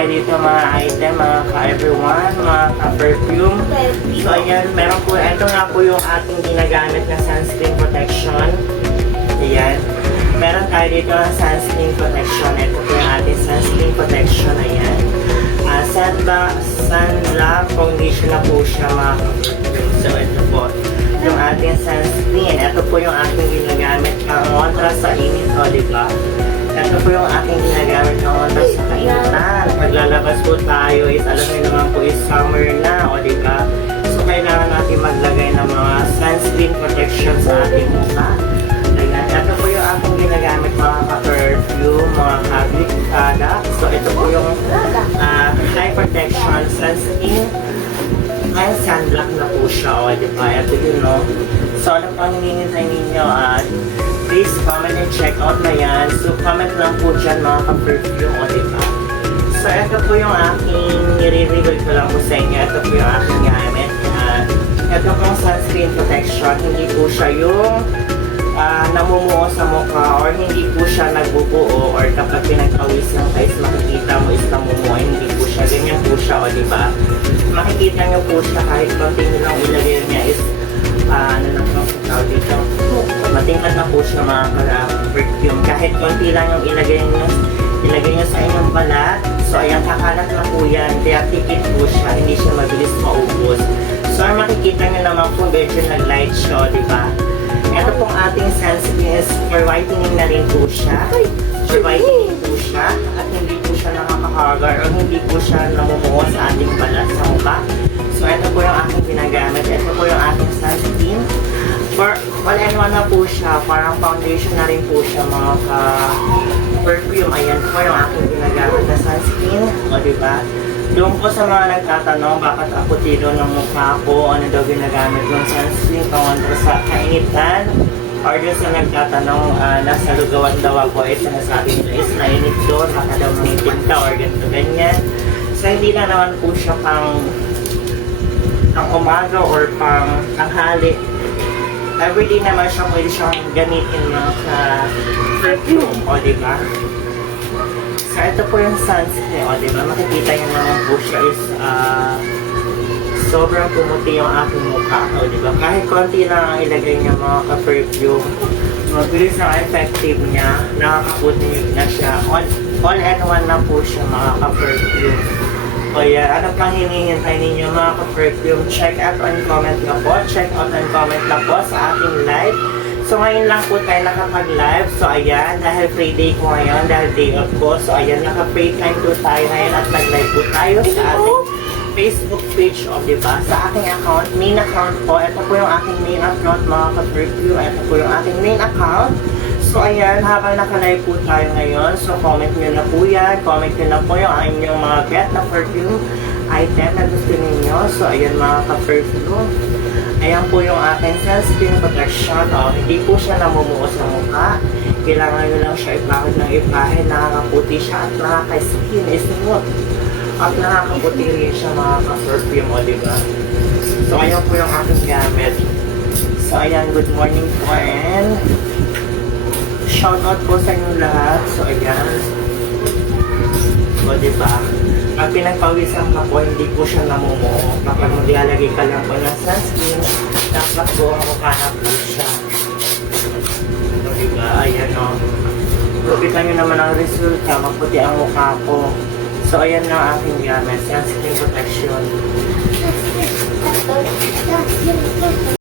tayo dito mga item, mga ka-everyone, mga ka-perfume. So ayan, meron po, ito nga po yung ating ginagamit na sunscreen protection. Ayan. Meron tayo dito ng sunscreen protection. Ito po yung ating sunscreen protection. Ayan. Sunblock foundation na po siya mga ka-perfume. So ito po yung ating sunscreen. Ito po yung ating ginagamit ng kontra sa init, o diba? Ito po yung aking ginagamit ng kontra sa kainitan. Paglalabas po tayo is alam nyo naman po is summer na, o diba? So kailangan natin maglagay ng mga sunscreen protection sa ating mukha. Ayan. Ito po yung aking ginagamit mga ka-perfume, mga fabric product. So ito po yung high protection sunscreen. Ay, sunblock na po siya, o diba? Ito yun, no? So, ano pang hinihintay ninyo at please comment and check out na yan. So, comment lang po dyan mga ka-perfume, o diba? So, ito po yung aking nire-reveal ko lang po sa inyo. Ito po yung aking gamit. Ito pong sunscreen protection. Hindi po siya yung namumuo sa mukha or hindi po siya nagbubuo or kapag pinagpawis lang guys makikita mo is namumuo. Hindi po siya. Ganyan po siya, o diba? Makikita nyo po siya kahit konti nyo lang ilagay niya is ano na po tawag dito, matingkad na po siya mga ka-perfume. Kahit konti lang yung ilagay nyo sa inyong balat. So ayan, kakalat na po yan, kaya tikit po siya, hindi siya mabilis maubos. So makikita nyo naman po medyo nag-light siya, diba? Ito pong ating sunscreen is for whitening na rin po siya. For whitening po siya at hindi po siya nakakahagar o hindi po siya namumuo sa ating balat sa mukha. So ito po yung aking ginagamit. Ito po yung ating sunscreen. For all-in-one na po siya. Parang foundation na rin po siya mga ka-perfume. Ayan po yung aking ginagamit na sunscreen. O diba? Doon po sa mga nagtatanong bakit ako tilo ng mukha ko, ano daw ginamit yung sunscreen kontra sa kainitan, or doon sa nagtatanong nasa lugawan daw ako, sinasabi nila is nainit doon, baka daw manitin ka or ganito ganyan. So hindi na naman po siya pang umaga or pang tanghali. Everyday naman siya pwede siyang gamitin sa perfume, o diba? So, ito po yung sunscreen, o diba? Makikita nyo naman po siya is sobrang pumuti yung aking mukha, o diba? Kahit konti lang ang ilagay niya mga ka-perfume, mabilis na effective niya, nakakaputi na siya. All-in-one na po siya mga ka-perfume. O yan, ano pang hinihintay ninyo mga ka-perfume? Check out and comment na po. Check out and comment na po sa ating live. So ngayon lang po tayo nakapag-live. So ayan, dahil free day ko ngayon, dahil day off ko. So ayan, naka-free time po tayo ngayon at nag-live po tayo sa ating Facebook page, o diba? Sa aking account, main account po. Ito po yung aking main account mga ka-perfume. Ito po yung aking main account. So ayan, habang naka-live po tayo ngayon, so comment nyo na po yan. Comment nyo na po yung inyong mga get na perfume item na gusto ninyo. So ayan mga ka-perfume. Ayan po yung ating sunscreen protection. Hindi po siya namumuo sa mukha. Kailangan nyo lang siya ipahid ng ipahid. Nakakaputi siya at nakaka-skin smooth. At nakakaputi rin siya mga ka-perfume, o diba? So ayan po yung aking gamit. So ayan, good morning po and shoutout po sa inyo lahat. So ayan. O diba? Pag pinagpawisan ka po, hindi po siya namumuo. Kapag maglalagay ka lang po ng sunscreen, dapat po ang mukha na po siya. So, diba? Ayan o. Kita nyo naman ang resulta, maputi ang mukha ko. So, ayan na ang aking gamit, sunscreen protection.